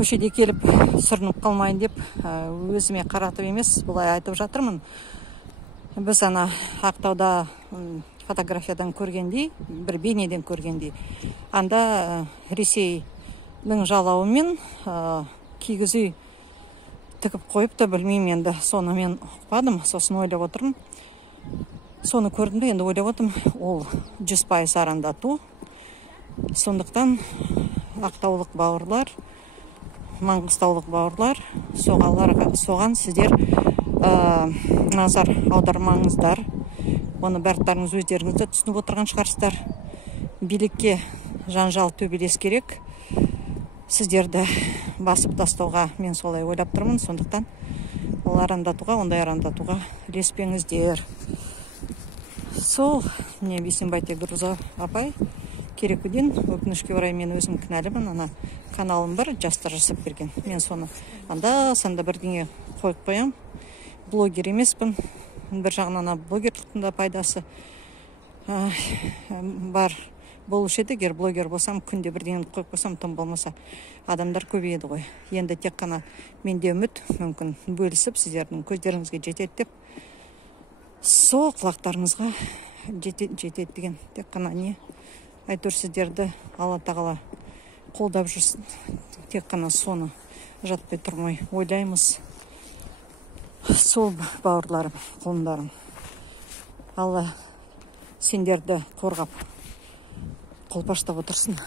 көшеде келіп сүрініп қалмайын деп өзіме қаратып емес, бұлай айтып жатырмын. Біз ана Ақтауда фотографиядан көргендей, бір бейнеден көргендей, анда Ресейдің жалауымен кигіз үй тігіп қойыпты, білмеймін енді, соны мен ұқпадым, сосын ойлап отырмын. Соны көрдім де, енді ойлап отырмын, ол 100% арандату. Сондықтан ақтаулық бауырлар, маңғыстаулық бауырлар, соған сіздер назар аудармаңыздар. Оны бәртарыңыз өздеріңізді түсініп отырған шығарсыздар. Билікке жанжал төбелес керек. Сіздерді басып тастауға мен солай ойлап тұрмын. Сондықтан ол арандатуға, ондай арандатуға ілеспеңіздер. Сол, не Бейсенбай Тегруза апай, керекуден өкінішке орай мен өзім кінәлімін. Ана каналым бар, жастар жасап берген. Мен соны анда-санда бірдеңе қойып қоям. Блогер емеспін. Бір жағынан блогерліктің да пайдасы бар болушы еді. Егер блогер болсам, күнде бірдеңені қойып қойсам, тым болмаса адамдар көбейеді ғой. Енді тек қана менде үміт, мүмкін бөлісіп, сіздердің көздеріңізге жетеді деп, сол құлақтарыңызға жетеді деген тек қана не айтыр, сіздерді Алла тағала қолдап жүрсін. Тек қана соны жатпай тұрмай ойлаймыз. Сол бауырларым, құлындарым, Алла сендерді қорғап, қолпаштап отырсын.